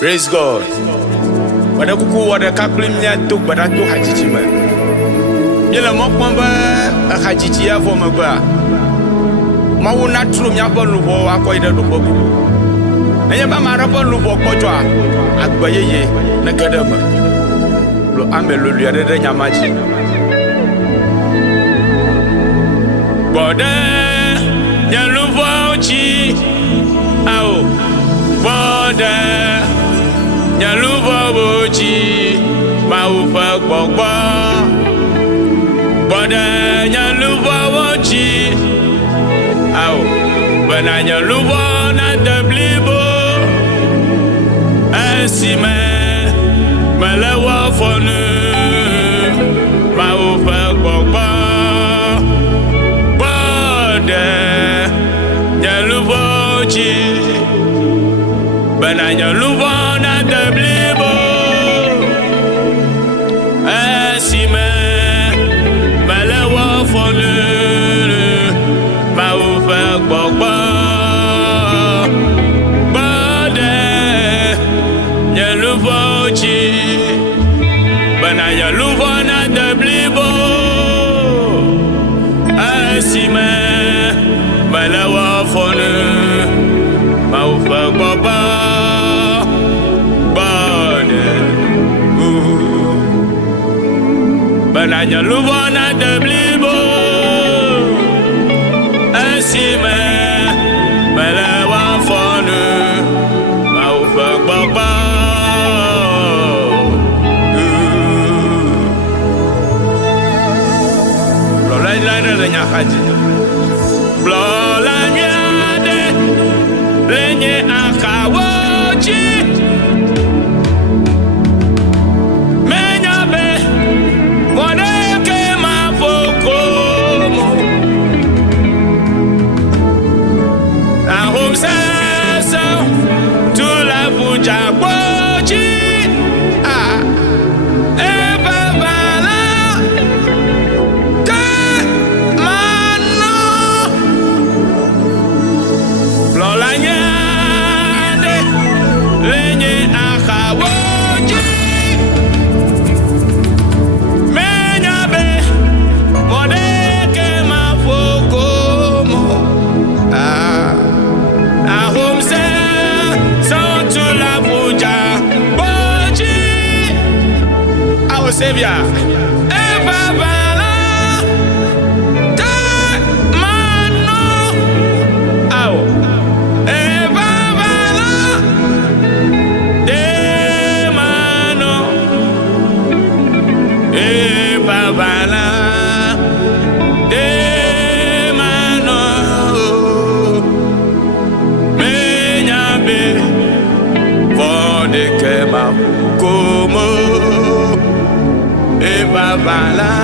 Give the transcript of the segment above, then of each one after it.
Praise God. Wada kuku wada kaplim nya tuk bada tu hajiji man. Yela mokman ba hajiji ya fo magba. Mawu na trum nya bon lubo akoida do bobu. Anya ba mara bon lubo kojwa agbayeye na gadama. Lo amelo lu ya de nyamaji. Bode nya lubo chi ao. Bode nya lubo chi maufa gbogbo. Bode nya lubo chi ao. Bana nya lubo na deblibo. Ainsi me le wa fonu maufa gbogbo. Bode nya lubo chi Bana nya lubo na deblibo. Ainsi me le wa fonu maufa gbogbo. Bode nya lubo chi Bana nya lubo na deblibo. Ainsi me le wa fonu maufa gbogbo. Bana nya lubo na deblibo. Ainsi me le wa fonu maufa gbogbo. Lola ila nya haji. Lola nya de lenye akawoji. Saviour Bala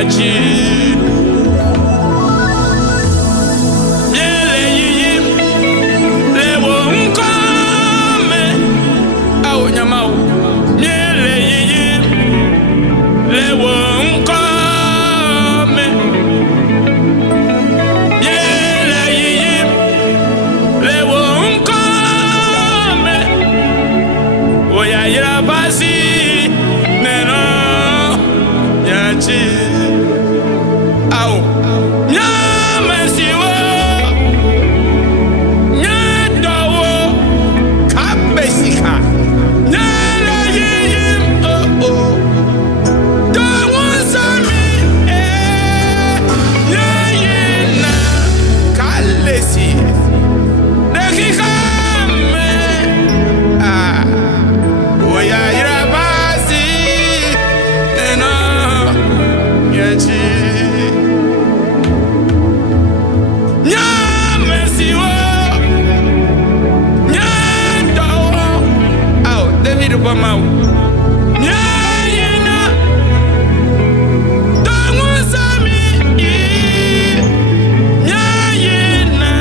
nyachi miele yiyim lewo nkome awo nyamao miele yiyim lewo nkome miele yiyim lewo nkome oya yira basi neno nyachi awo nyamesiwo nyadowo kabesika nyala yiyim oh oh dawunsami nyayina kalesi dekikame oya irabasi nena nyachi nyamesiwo nyadowo aw David Bamaw nyayina dawunsami nyayina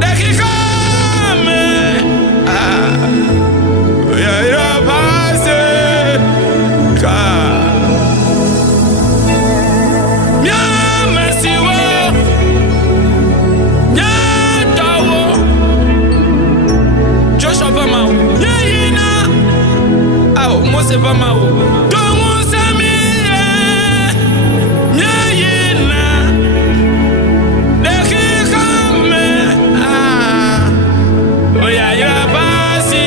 dekikame oya irabasi ka nyamesiwo nyadowo Joshua Bamaw nyayina aw Mose Bamaw dawunsami nyayina dekikame oya irabasi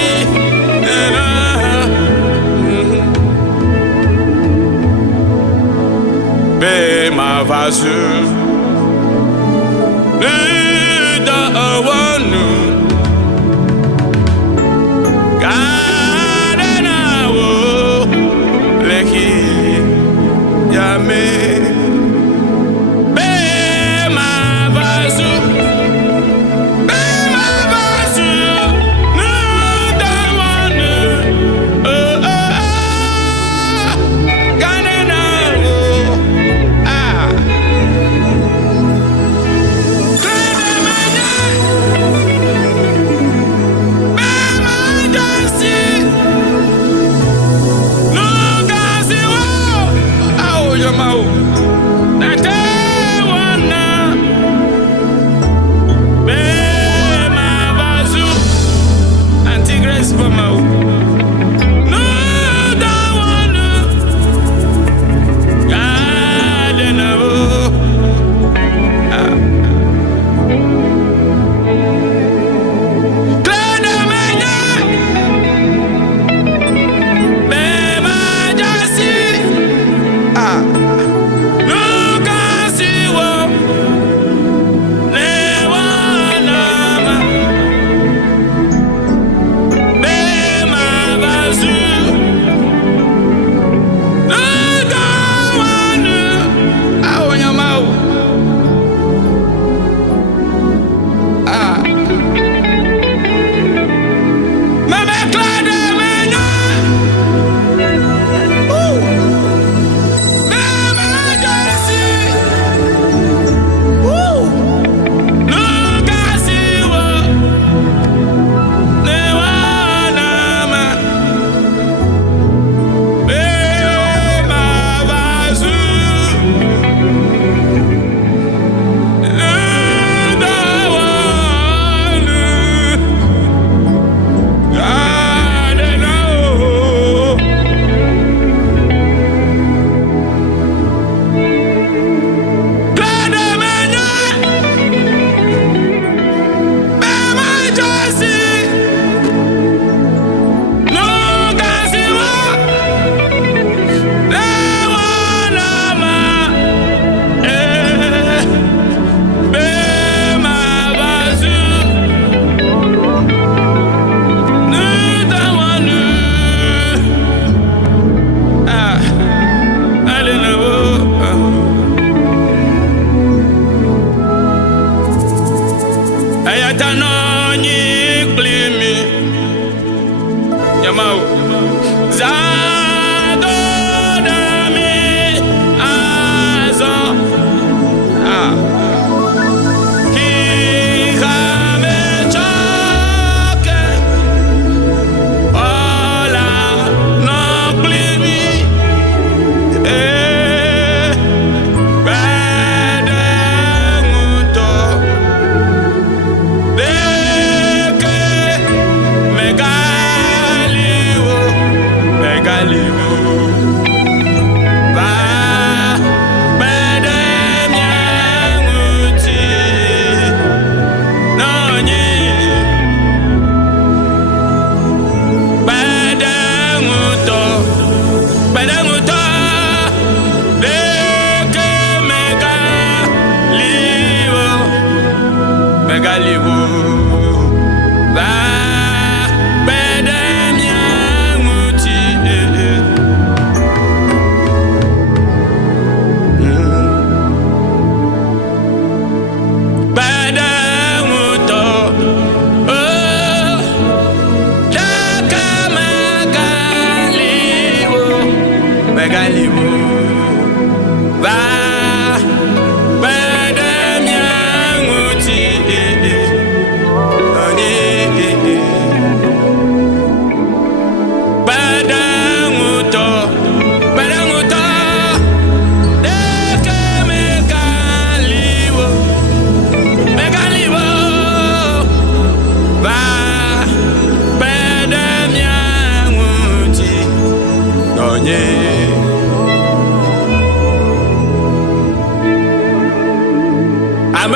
be ma vasu da awanu gadana wo leki yame be ma vasu da awanu oh oh gadana wo Yamao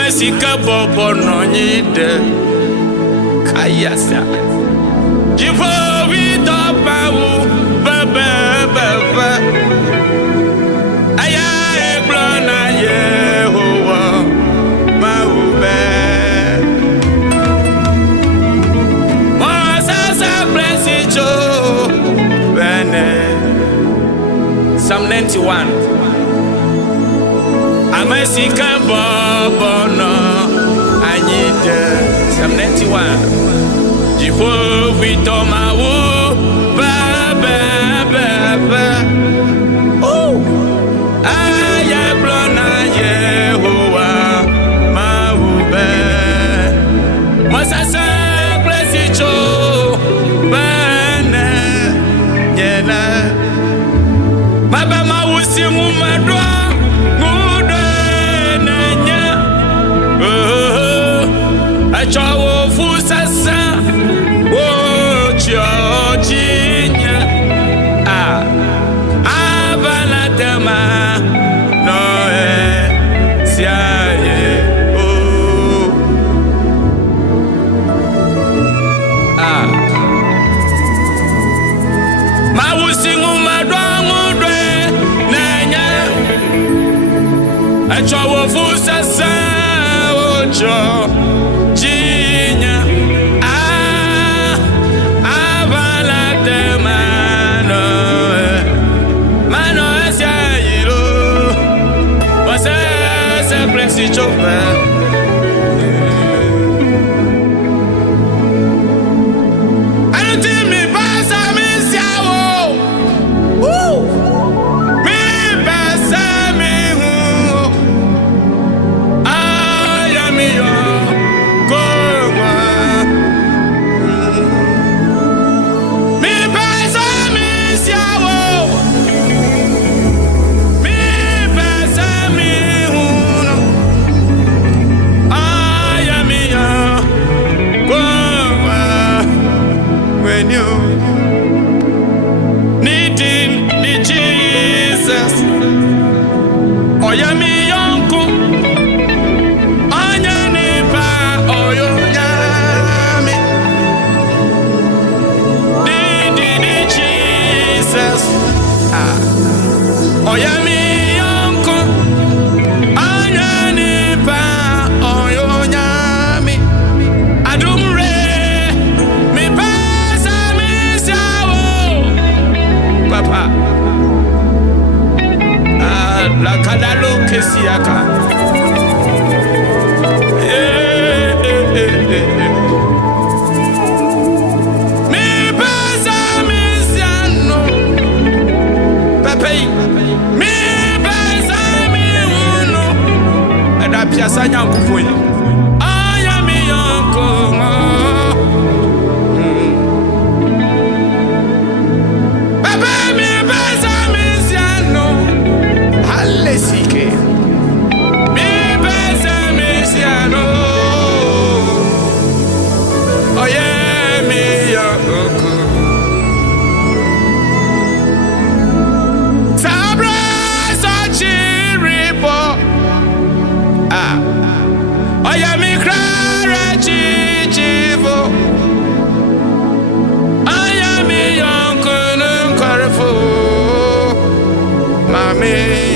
Amesika bobo no nyide kayasa Jipo vito bawu bebe bebe Aya eglona Yehowa maube Mosasa blessicho bene Psalm 91 Amesika bobo no anyide Psalm 91 Jipo vito mawu bebe bebe Oh Aya blona Yehowa maube Mosasa blessicho bene yena Baba mawusi mumadwa mude nenya Achawo fusasa wo chochinya Abalatema noe siaye Mawusi mumadwa mude nenya Achawo fusasa wo chochinya Abalatema Mano esiayiro Wasese plexi chope Anuti mi pasa mi siawo Mi pasa mi hu Aya mi yo Koma Mi pasa mi siawo Mi pasa mi hu Aya mi yo Koma When you needing the Jesus Oya mi yonku Anya nipa oyo nyami Needing the Jesus Oya mi yonku Anya nipa oyo nyami Adumre mi pasa mi siawo Papa La kadalo kesiaka Mi pasa mi siano Pepe Mi pasa mi uno Eda piasa nyankupoi Aya mi yonko Pepe mi pasa mi siano Halesike Mi pesa mi siano Oye mi yoko Sabra so chiribo Oye mi krara chichivo Oye mi yoko nunkarfo Mami